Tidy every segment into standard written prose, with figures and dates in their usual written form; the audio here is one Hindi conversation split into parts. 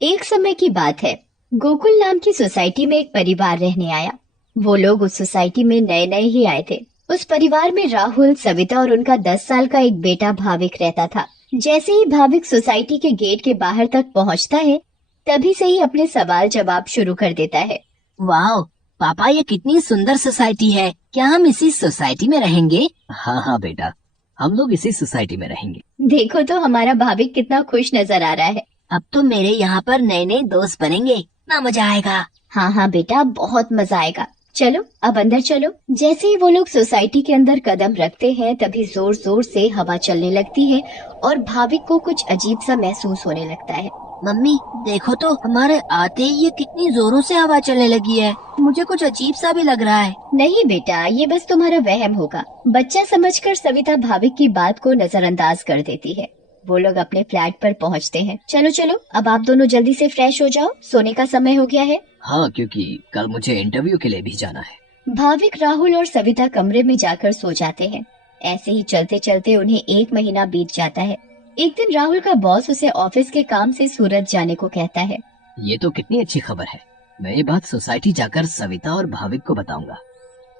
एक समय की बात है। गोकुल नाम की सोसाइटी में एक परिवार रहने आया। वो लोग उस सोसाइटी में नए नए ही आए थे। उस परिवार में राहुल, सविता और उनका 10 साल का एक बेटा भाविक रहता था। जैसे ही भाविक सोसाइटी के गेट के बाहर तक पहुंचता है, तभी से ही अपने सवाल जवाब शुरू कर देता है। वाह पापा, ये कितनी सुंदर सोसाइटी है। क्या हम इसी सोसाइटी में रहेंगे? हाँ हाँ बेटा, हम लोग इसी सोसाइटी में रहेंगे। देखो तो हमारा भाविक कितना खुश नजर आ रहा है। अब तो मेरे यहाँ पर नए नए दोस्त बनेंगे, ना मजा आएगा। हाँ हाँ बेटा, बहुत मजा आएगा। चलो अब अंदर चलो। जैसे ही वो लोग सोसाइटी के अंदर कदम रखते हैं, तभी जोर जोर से हवा चलने लगती है और भाविक को कुछ अजीब सा महसूस होने लगता है। मम्मी देखो तो, हमारे आते ही ये कितनी जोरों से हवा चलने लगी है। मुझे कुछ अजीब सा भी लग रहा है। नहीं बेटा, ये बस तुम्हारा वहम होगा। बच्चा समझकर सविता भाविक की बात को नजरअंदाज कर देती है। वो लोग अपने फ्लैट पर पहुंचते हैं। चलो चलो, अब आप दोनों जल्दी से फ्रेश हो जाओ, सोने का समय हो गया है। हाँ, क्योंकि कल मुझे इंटरव्यू के लिए भी जाना है। भाविक, राहुल और सविता कमरे में जाकर सो जाते हैं। ऐसे ही चलते चलते उन्हें 1 महीना बीत जाता है। एक दिन राहुल का बॉस उसे ऑफिस के काम से सूरत जाने को कहता है। ये तो कितनी अच्छी खबर है। मैं ये बात सोसाइटी जाकर सविता और भाविक को बताऊंगा,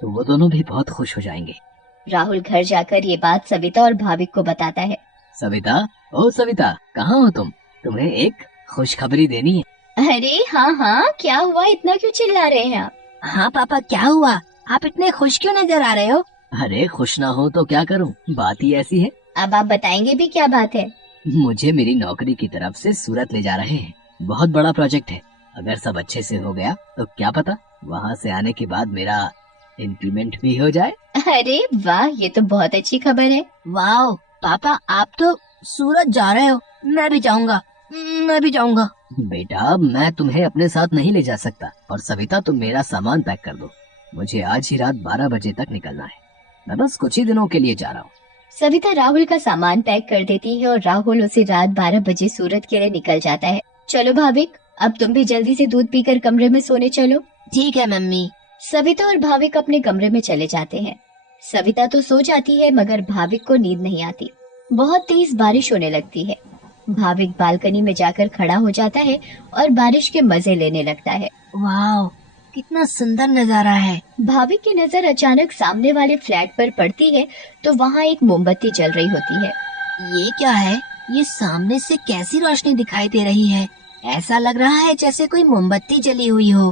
तो वो दोनों भी बहुत खुश हो जाएंगे। राहुल घर जाकर ये बात सविता और भाविक को बताता है। सविता, ओ सविता, कहाँ हो तुम? तुम्हें एक खुशखबरी देनी है। अरे हाँ हाँ, क्या हुआ? इतना क्यों चिल्ला रहे हैं आप? हाँ पापा, क्या हुआ? आप इतने खुश क्यों नजर आ रहे हो? अरे खुश ना हो तो क्या करूं, बात ही ऐसी है। अब आप बताएंगे भी, क्या बात है? मुझे मेरी नौकरी की तरफ से सूरत ले जा रहे हैं। बहुत बड़ा प्रोजेक्ट है। अगर सब अच्छे से हो गया तो क्या पता वहाँ से आने के बाद मेरा इंक्रीमेंट भी हो जाए। अरे वाह, ये तो बहुत अच्छी खबर है। वाह पापा, आप तो सूरत जा रहे हो। मैं भी जाऊंगा, मैं भी जाऊंगा। बेटा, मैं तुम्हें अपने साथ नहीं ले जा सकता। और सविता, तुम मेरा सामान पैक कर दो। मुझे आज ही रात 12 बजे तक निकलना है। मैं बस कुछ ही दिनों के लिए जा रहा हूँ। सविता राहुल का सामान पैक कर देती है और राहुल उसे रात 12 बजे सूरत के लिए निकल जाता है। चलो भाविक, अब तुम भी जल्दी से दूध पीकर कमरे में सोने चलो। ठीक है मम्मी। सविता और भाविक अपने कमरे में चले जाते हैं। सविता तो सो जाती है, मगर भाविक को नींद नहीं आती। बहुत तेज बारिश होने लगती है। भाविक बालकनी में जाकर खड़ा हो जाता है और बारिश के मजे लेने लगता है। वाह, कितना सुंदर नजारा है। भाविक की नजर अचानक सामने वाले फ्लैट पर पड़ती है, तो वहाँ एक मोमबत्ती जल रही होती है। ये क्या है? ये सामने से कैसी रोशनी दिखाई दे रही है? ऐसा लग रहा है जैसे कोई मोमबत्ती जली हुई हो।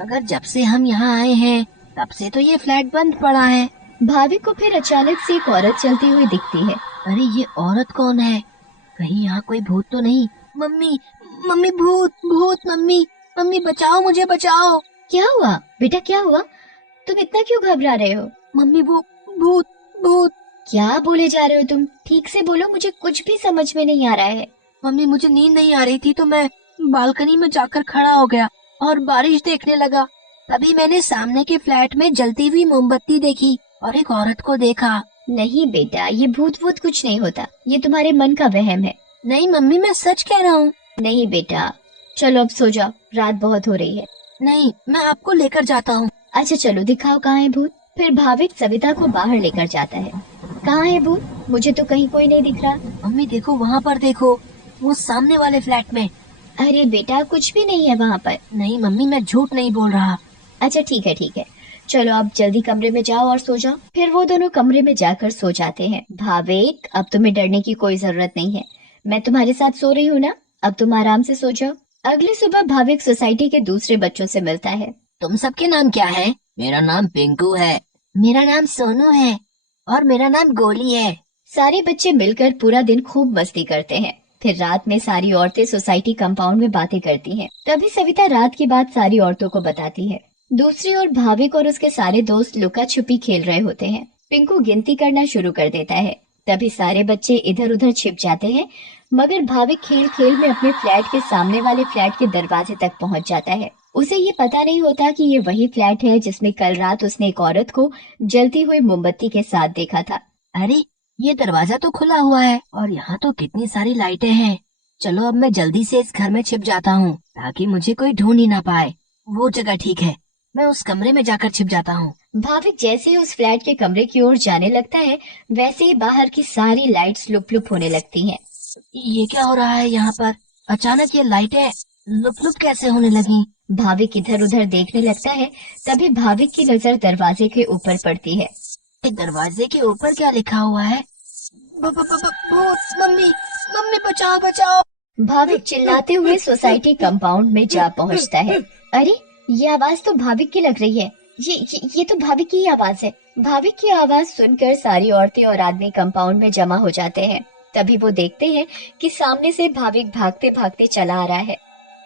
मगर जब से हम यहाँ आए हैं, तब से तो ये फ्लैट बंद पड़ा है। भाविक को फिर अचानक से एक औरत चलती हुई दिखती है। अरे ये औरत कौन है? कहीं यहाँ कोई भूत तो नहीं? मम्मी, मम्मी, भूत भूत, मम्मी, मम्मी बचाओ, मुझे बचाओ। क्या हुआ बेटा, क्या हुआ? तुम इतना क्यों घबरा रहे हो? मम्मी, वो भूत भूत। क्या बोले जा रहे हो तुम? ठीक से बोलो, मुझे कुछ भी समझ में नहीं आ रहा है। मम्मी, मुझे नींद नहीं आ रही थी तो मैं बालकनी में जाकर खड़ा हो गया और बारिश देखने लगा। तभी मैंने सामने के फ्लैट में जलती हुई मोमबत्ती देखी और एक औरत को देखा। नहीं बेटा, ये भूत वूत कुछ नहीं होता। ये तुम्हारे मन का वहम है। नहीं मम्मी, मैं सच कह रहा हूँ। नहीं बेटा, चलो अब सो जाओ, रात बहुत हो रही है। नहीं, मैं आपको लेकर जाता हूँ। अच्छा चलो, दिखाओ कहाँ है भूत। फिर भाविक सविता को बाहर लेकर जाता है। कहाँ है भूत? मुझे तो कहीं कोई नहीं दिख रहा। मम्मी देखो, वहाँ पर देखो, वो सामने वाले फ्लैट में। अरे बेटा, कुछ भी नहीं है वहाँ पर। नहीं मम्मी, मैं झूठ नहीं बोल रहा। अच्छा ठीक है ठीक है, चलो अब जल्दी कमरे में जाओ और सो जाओ। फिर वो दोनों कमरे में जाकर सो जाते हैं। भाविक, अब तुम्हें डरने की कोई जरूरत नहीं है। मैं तुम्हारे साथ सो रही हूँ ना, अब तुम आराम से सो जाओ। अगली सुबह भाविक सोसाइटी के दूसरे बच्चों से मिलता है। तुम सबके नाम क्या है? मेरा नाम पिंकू है। मेरा नाम सोनू है। और मेरा नाम गोली है। सारे बच्चे मिलकर पूरा दिन खूब मस्ती करते हैं। फिर रात में सारी औरतें सोसाइटी कंपाउंड में बातें करती हैं। तभी सविता रात की बात सारी औरतों को बताती है। दूसरी ओर भाविक और उसके सारे दोस्त लुका छुपी खेल रहे होते हैं। पिंकू गिनती करना शुरू कर देता है। तभी सारे बच्चे इधर उधर छिप जाते हैं, मगर भाविक खेल खेल में अपने फ्लैट के सामने वाले फ्लैट के दरवाजे तक पहुंच जाता है। उसे ये पता नहीं होता कि ये वही फ्लैट है जिसमें कल रात उसने एक औरत को जलती हुई मोमबत्ती के साथ देखा था। अरे, ये दरवाजा तो खुला हुआ है और यहाँ तो कितनी सारी लाइटें हैं। चलो अब मैं जल्दी से इस घर में छिप जाता हूँ ताकि मुझे कोई ढूंढ ही ना पाए। वो जगह ठीक है, मैं उस कमरे में जाकर छिप जाता हूँ। भाविक जैसे ही उस फ्लैट के कमरे की ओर जाने लगता है, वैसे ही बाहर की सारी लाइट्स लुप लुप होने लगती हैं। ये क्या हो रहा है यहाँ पर? अचानक ये लाइटें लुप लुप कैसे होने लगी? भाविक इधर उधर देखने लगता है। तभी भाविक की नजर दरवाजे के ऊपर पड़ती है। एक दरवाजे के ऊपर क्या लिखा हुआ है? भूत! मम्मी, मम्मी बचाओ बचाओ! भाविक चिल्लाते हुए सोसाइटी कंपाउंड में जा पहुंचता है। अरे, ये आवाज तो भाविक की लग रही है। ये तो भाविक की ही आवाज है। भाविक की आवाज सुनकर सारी औरतें और आदमी कंपाउंड में जमा हो जाते हैं। तभी वो देखते हैं कि सामने से भाविक भागते भागते चला आ रहा है।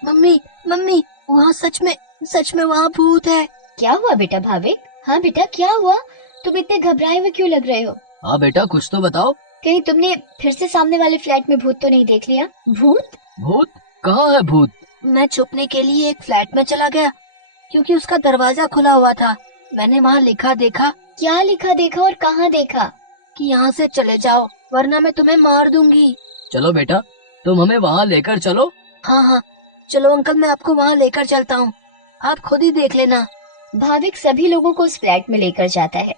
मम्मी, मम्मी, वहाँ सच में वहाँ भूत है। क्या हुआ बेटा भाविक? हाँ बेटा, क्या हुआ? तुम इतने घबराए हुए क्यों लग रहे हो? हाँ बेटा, कुछ तो बताओ। कहीं तुमने फिर से सामने वाले फ्लैट में भूत तो नहीं देख लिया? भूत? भूत? कहाँ है भूत? मैं छुपने के लिए एक फ्लैट में चला गया क्योंकि उसका दरवाजा खुला हुआ था। मैंने वहाँ लिखा देखा। क्या लिखा देखा और कहाँ देखा? कि यहाँ से चले जाओ वरना मैं तुम्हें मार दूंगी। चलो बेटा, तुम हमें वहाँ लेकर चलो। हाँ हाँ, चलो अंकल, मैं आपको वहाँ लेकर चलता हूँ, आप खुद ही देख लेना। भाविक सभी लोगों को उस फ्लैट में लेकर जाता है।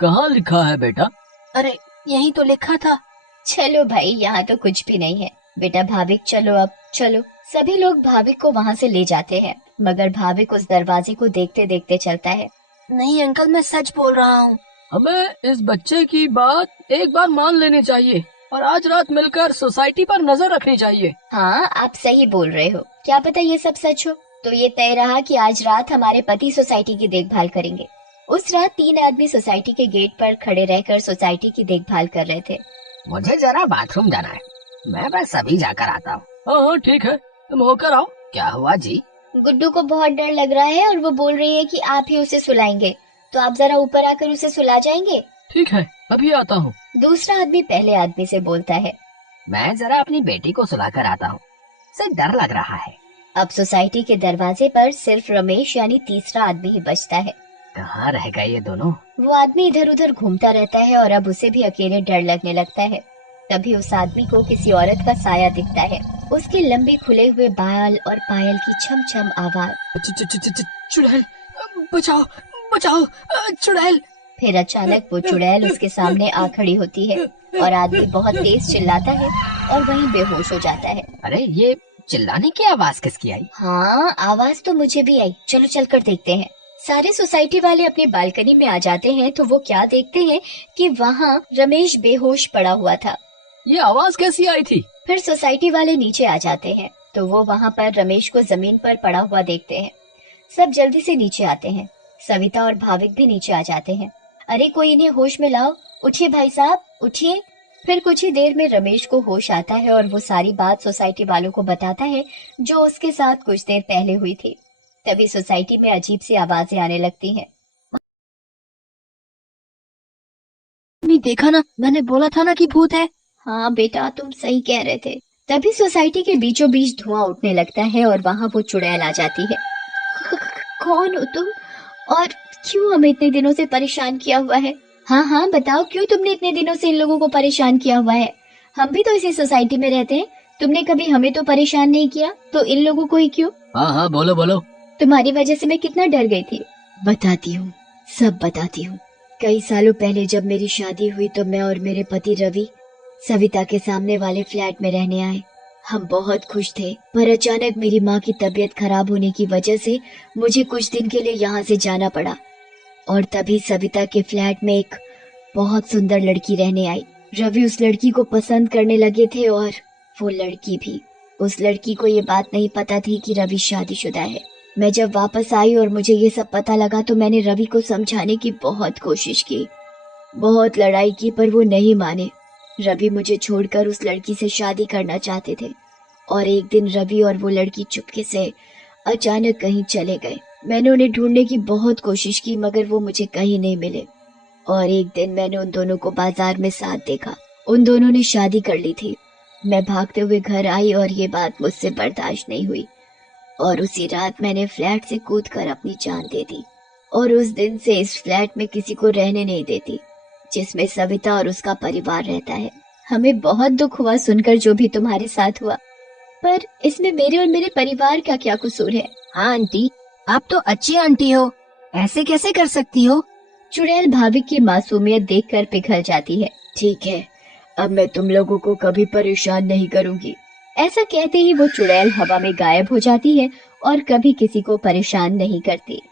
कहाँ लिखा है बेटा? अरे, यही तो लिखा था। चलो भाई, यहाँ तो कुछ भी नहीं है। बेटा भाविक, चलो अब चलो। सभी लोग भाविक को वहाँ से ले जाते हैं, मगर भाविक उस दरवाजे को देखते देखते चलता है। नहीं अंकल, मैं सच बोल रहा हूँ। हमें इस बच्चे की बात एक बार मान लेनी चाहिए और आज रात मिलकर सोसाइटी पर नजर रखनी चाहिए। हाँ, आप सही बोल रहे हो। क्या पता ये सब सच हो। तो ये तय रहा कि आज रात हमारे पति सोसाइटी की देखभाल करेंगे। उस रात 3 आदमी सोसाइटी के गेट पर खड़े रहकर सोसाइटी की देखभाल कर रहे थे। मुझे जरा बाथरूम जाना है, मैं बस अभी जाकर आता हूँ। हाँ हाँ ठीक है, तुम होकर आओ। क्या हुआ जी? गुड्डू को बहुत डर लग रहा है और वो बोल रही है कि आप ही उसे सुलाएंगे, तो आप जरा ऊपर आकर उसे सुला जाएंगे। ठीक है, अभी आता हूँ। दूसरा आदमी पहले आदमी से बोलता है। मैं जरा अपनी बेटी को सुलाकर आता हूँ, उसे डर लग रहा है। अब सोसाइटी के दरवाजे पर सिर्फ रमेश यानी तीसरा आदमी ही बचता है। कहाँ रह गए ये दोनों? वो आदमी इधर उधर घूमता रहता है और अब उसे भी अकेले डर लगने लगता है। तभी उस आदमी को किसी औरत का साया दिखता है। उसके लंबे खुले हुए बाल और पायल की छम छम आवाज। चुड़ैल, बचाओ बचाओ, चुड़ैल। फिर अचानक वो चुड़ैल उसके सामने आ खड़ी होती है और आदमी बहुत तेज चिल्लाता है और वहीं बेहोश हो जाता है। अरे, ये चिल्लाने की आवाज किसकी आई? हाँ, आवाज तो मुझे भी आई। चलो चलकर देखते हैं। सारे सोसाइटी वाले अपनी बालकनी में आ जाते हैं तो वो क्या देखते हैं कि वहाँ रमेश बेहोश पड़ा हुआ था। ये आवाज कैसी आई थी? फिर सोसाइटी वाले नीचे आ जाते हैं तो वो वहाँ पर रमेश को जमीन पर पड़ा हुआ देखते हैं। सब जल्दी से नीचे आते हैं। सविता और भाविक भी नीचे आ जाते हैं। अरे, कोई इन्हें होश में लाओ। उठिए भाई साहब, उठिए। फिर कुछ ही देर में रमेश को होश आता है और वो सारी बात सोसाइटी वालों को बताता है जो उसके साथ कुछ देर पहले हुई थी। तभी सोसाइटी में अजीब सी आवाजें आने लगती हैं। देखा ना, मैंने बोला था ना कि भूत है। हाँ बेटा, तुम सही कह रहे थे। तभी सोसाइटी के बीचों बीच धुआं उठने लगता है और वहाँ वो चुड़ैल आ जाती है। कौन हो तुम और क्यों हमें इतने दिनों से परेशान किया हुआ है? हाँ हाँ बताओ, क्यों तुमने इतने दिनों से इन लोगों को परेशान किया हुआ है? हम भी तो इसी सोसाइटी में रहते हैं। तुमने कभी हमें तो परेशान नहीं किया, तो इन लोगों को ही क्यों? हाँ हाँ, बोलो बोलो। तुम्हारी वजह से मैं कितना डर गई थी। बताती हूँ, सब बताती हूँ। कई सालों पहले जब मेरी शादी हुई तो मैं और मेरे पति रवि सविता के सामने वाले फ्लैट में रहने आए। हम बहुत खुश थे, पर अचानक मेरी माँ की तबीयत खराब होने की वजह से मुझे कुछ दिन के लिए यहाँ से जाना पड़ा। और तभी सविता के फ्लैट में एक बहुत सुंदर लड़की रहने आई। रवि उस लड़की को पसंद करने लगे थे और वो लड़की भी। उस लड़की को ये बात नहीं पता थी कि रवि शादीशुदा है। मैं जब वापस आई और मुझे ये सब पता लगा तो मैंने रवि को समझाने की बहुत कोशिश की, बहुत लड़ाई की, पर वो नहीं माने। रवि मुझे छोड़कर उस लड़की से शादी करना चाहते थे और एक दिन रवि और वो लड़की चुपके से अचानक कहीं चले गए। मैंने उन्हें ढूंढने की बहुत कोशिश की मगर वो मुझे कहीं नहीं मिले। और एक दिन मैंने उन दोनों को बाजार में साथ देखा। उन दोनों ने शादी कर ली थी। मैं भागते हुए घर आई और ये बात मुझसे बर्दाश्त नहीं हुई और उसी रात मैंने फ्लैट से कूदकर अपनी जान दे दी। और उस दिन से इस फ्लैट में किसी को रहने नहीं देती, जिसमें सविता और उसका परिवार रहता है। हमें बहुत दुख हुआ सुनकर जो भी तुम्हारे साथ हुआ, पर इसमें मेरे और मेरे परिवार का क्या कसूर है? हाँ आंटी, आप तो अच्छी आंटी हो, ऐसे कैसे कर सकती हो? चुड़ैल भाभी की मासूमियत देखकर पिघल जाती है। ठीक है, अब मैं तुम लोगों को कभी परेशान नहीं करूंगी। ऐसा कहते ही वो चुड़ैल हवा में गायब हो जाती है और कभी किसी को परेशान नहीं करती।